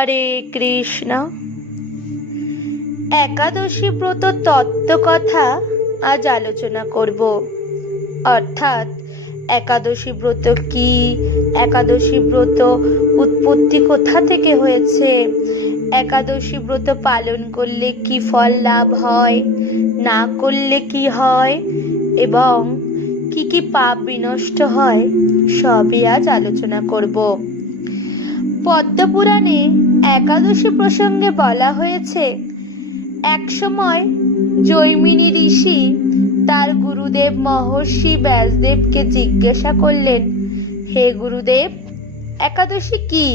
হরে কৃষ্ণ। একাদশী ব্রত তত্ত্ব কথা আজ আলোচনা করব। অর্থাৎ একাদশী ব্রত কি, একাদশী ব্রত উৎপত্তি কোথা থেকে হয়েছে, একাদশী ব্রত পালন করলে কি ফল লাভ হয়, না করলে কি হয়, এবং কি কি পাপ বিনষ্ট হয়, সবই আজ আলোচনা করব। পদ্মপুরাণে একাদশী প্রসঙ্গে বলা হয়েছে, একসময় জৈমিনী ঋষি তার গুরুদেব মহর্ষি ব্যাসদেবকে জিজ্ঞাসা করলেন, হে গুরুদেব, একাদশী কি?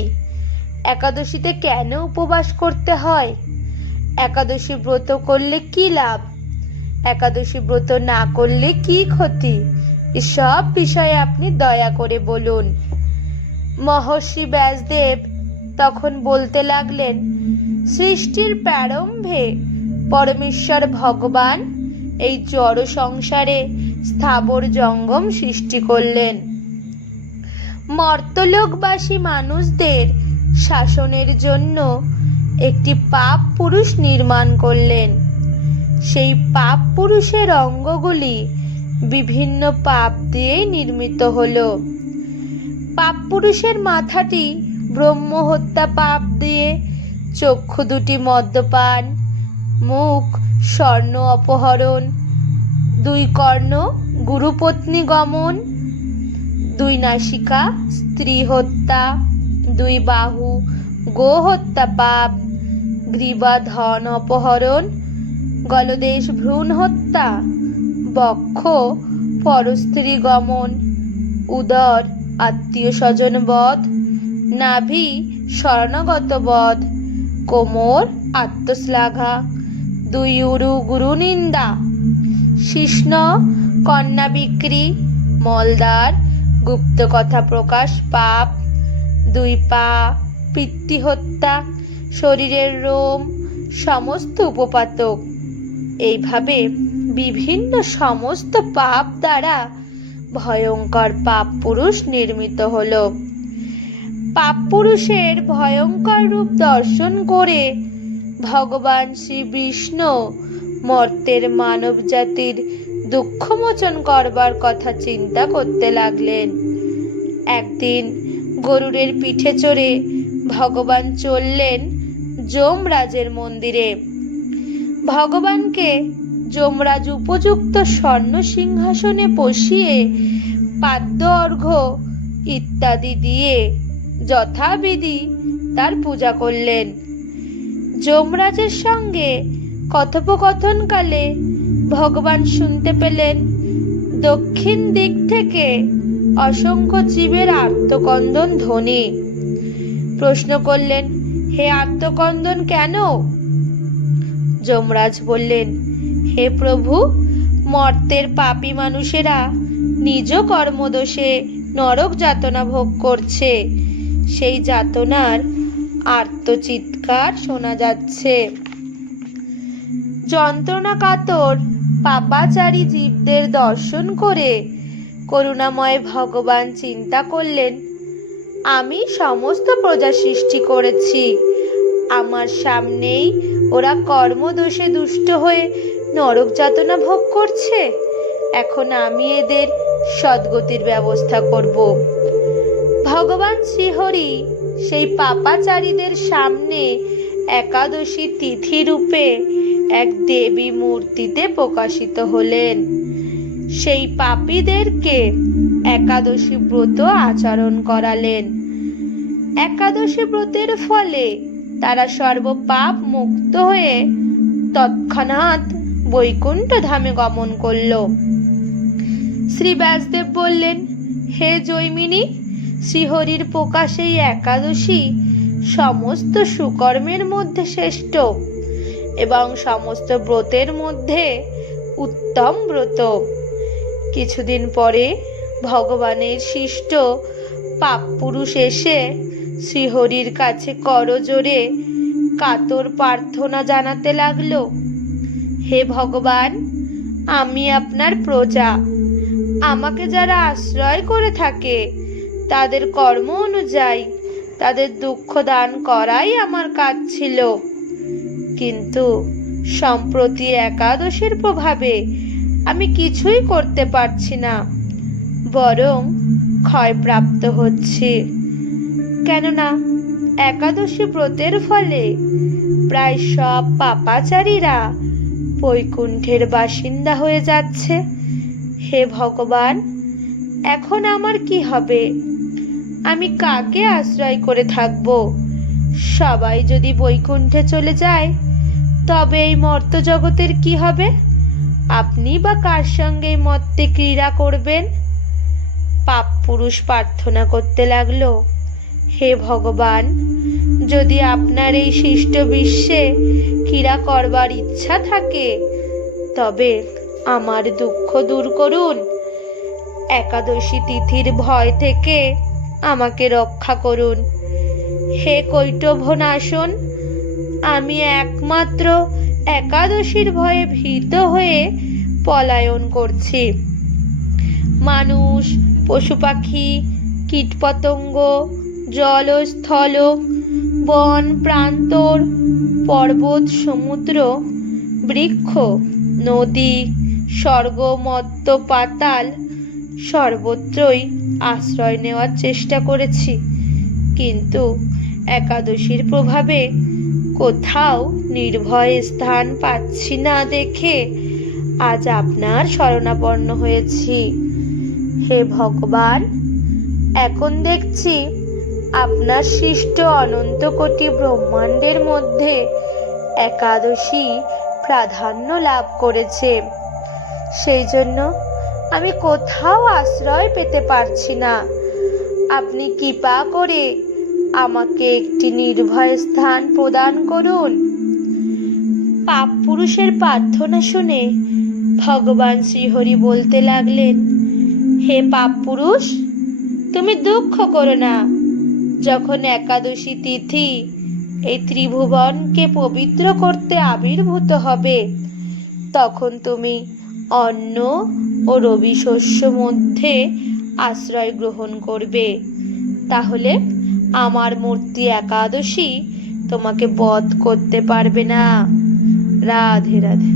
একাদশীতে কেন উপবাস করতে হয়? একাদশী ব্রত করলে কি লাভ? একাদশী ব্রত না করলে কি ক্ষতি? এসব বিষয়ে আপনি দয়া করে বলুন। মহর্ষি ব্যাসদেব তখন বলতে লাগলেন, সৃষ্টির প্রারম্ভে পরমেশ্বর ভগবান এই জড় সংসারে স্থাবর জঙ্গম সৃষ্টি করলেন। মর্তলোকবাসী মানুষদের শাসনের জন্য একটি পাপ পুরুষ নির্মাণ করলেন। সেই পাপ পুরুষের অঙ্গগুলি বিভিন্ন পাপ দিয়ে নির্মিত হলো। পাপ পুরুষের মাথাটি ব্রহ্ম হত্যা পাপ দিয়ে, চক্ষু দুটি মদ্যপান, মুখ স্বর্ণ অপহরণ, দুই কর্ণ গুরুপত্নী গমন, দুই নাসিকা স্ত্রী হত্যা, দুই বাহু গো হত্যা পাপ, গ্রীবা ধন অপহরণ, গলদেশ ভ্রূণ হত্যা, বক্ষ পরস্ত্রী গমন, উদর আত্মীয় স্বজন বধ, নাভি শরণাগত বধ, কোমর আত্মশ্লাঘা, দুই উরু গুরু নিন্দা, শিষ্ণ কন্যা বিক্রি, মলদ্বার গুপ্ত কথা প্রকাশ পাপ, দুই পা পিতৃ হত্যা, শরীরের রোম সমস্ত উপপাতক। এইভাবে বিভিন্ন সমস্ত পাপ দ্বারা ভয়ঙ্কর পাপ পুরুষ নির্মিত হলো। পাপ পুরুষের ভয়ঙ্কর রূপ দর্শন করে ভগবান শ্রী বিষ্ণু মর্তের মানব জাতির দুঃখমোচন করবার কথা চিন্তা করতে লাগলেন। একদিন গরুড়ের পিঠে চড়ে ভগবান চললেন যমরাজের মন্দিরে। ভগবানকে যমরাজ উপযুক্ত স্বর্ণ সিংহাসনে বসিয়ে পাদ্য অর্ঘ্য ইত্যাদি দিয়ে যথাবিধি তার পূজা করলেন। যমরাজের সঙ্গে কথোপকথনকালে ভগবান শুনতে পেলেন দক্ষিণ দিক থেকে অসংখ্য জীবের আর্তকন্দন ধ্বনি। প্রশ্ন করলেন, হে আর্তকন্দন কেন? যমরাজ বললেন, হে প্রভু, মর্তের পাপী মানুষেরা নিজ কর্মদোষে নরক যাতনা ভোগ করছে। সেই যাতনার আর্তচিৎকার শোনা যাচ্ছে। যন্ত্রণা কাতর পাপাচারী জীবদের দর্শন করে করুণাময় ভগবান চিন্তা করলেন, আমি সমস্ত প্রজা সৃষ্টি করেছি, আমার সামনেই ওরা কর্মদোষে দুষ্ট হয়ে নরক যাতনা ভোগ করছে। এখন আমি এদের সদ্গতির ব্যবস্থা করব। ভগবান শ্রীহরি সেই পাপাচারীদের সামনে একাদশী তিথি রূপে এক দেবী মূর্তিতে প্রকাশিত হলেন। সেই পাপীদেরকে একাদশী ব্রত আচরণ করালেন। একাদশী ব্রতের ফলে তারা সর্বপাপ মুক্ত হয়ে তৎক্ষণাৎ বৈকুণ্ঠ ধামে গমন করল। শ্রী ব্যাসদেব বললেন, হে জৈমিনী, শ্রীহরির প্রকাশ এই একাদশী সমস্ত সুকর্মের মধ্যে শ্রেষ্ঠ এবং সমস্ত ব্রতের মধ্যে উত্তম ব্রত। কিছুদিন পরে ভগবানের শিষ্ট পাপ পুরুষ এসে শ্রীহরির কাছে করজোড়ে কাতর প্রার্থনা জানাতে লাগলো, হে ভগবান, আমি আপনার প্রজা। আমাকে যারা আশ্রয় করে থাকে তাদের কর্ম অনুযায়ী তাদের দুঃখ দান করাই আমার কাজ ছিল। কিন্তু সম্প্রতি একাদশীর প্রভাবে আমি কিছুই করতে পারছি না, বরং ক্ষয়প্রাপ্ত হচ্ছি। কেননা একাদশী ব্রতের ফলে প্রায় সব পাপাচারীরা বৈকুণ্ঠের বাসিন্দা হয়ে যাচ্ছে। হে ভগবান, এখন আমার কি হবে? আমি কাকে আশ্রয় করে থাকব? সবাই যদি বৈকুণ্ঠে চলে যায়, তবে এই মর্ত জগতের কি হবে? আপনি বা কার সঙ্গে মর্তে ক্রীড়া করবেন? পাপ পুরুষ প্রার্থনা করতে লাগলো, হে ভগবান, যদি আপনার এই সৃষ্ট বিশ্বে ক্রীড়া করবার ইচ্ছা থাকে, তবে আমার দুঃখ দূর করুন। একাদশী তিথির ভয় থেকে আমাকে রক্ষা করুন। হে কৈটভনাশন, আমি একমাত্র একাদশীর ভয়ে ভীত হয়ে পলায়ন করছি। মানুষ, পশু পাখি, কীটপতঙ্গ, জল স্থল, বন প্রান্তর, পর্বত সমুদ্র, বৃক্ষ নদী, স্বর্গ মর্ত্য পাতাল সর্বত্রই আশ্রয় নেওয়ার চেষ্টা করেছি, কিন্তু একাদশীর প্রভাবে কোথাও নির্ভয়ে স্থান পাচ্ছি না দেখে আজ আপনার শরণাপন্ন হয়েছি। হে ভগবান, এখন দেখছি আপনার সৃষ্ট অনন্ত কোটি ব্রহ্মাণ্ডের মধ্যে একাদশী প্রাধান্য লাভ করেছে। সেই জন্য আমি কোথাও আশ্রয় পেতে পারছি না। আপনি কৃপা করে আমাকে একটি নির্ভয় স্থান প্রদান করুন। পাপ পুরুষের প্রার্থনা শুনে ভগবান শ্রীহরি বলতে লাগলেন, হে পাপ পুরুষ, তুমি দুঃখ করো না। যখন একাদশী তিথি এই ত্রিভুবনকে পবিত্র করতে আবির্ভূত হবে, তখন তুমি অন্ন ও রবি শস্য মধ্যে আশ্রয় গ্রহণ করবে। তাহলে আমার মূর্তি একাদশী তোমাকে বধ করতে পারবে না। রাধে রাধে।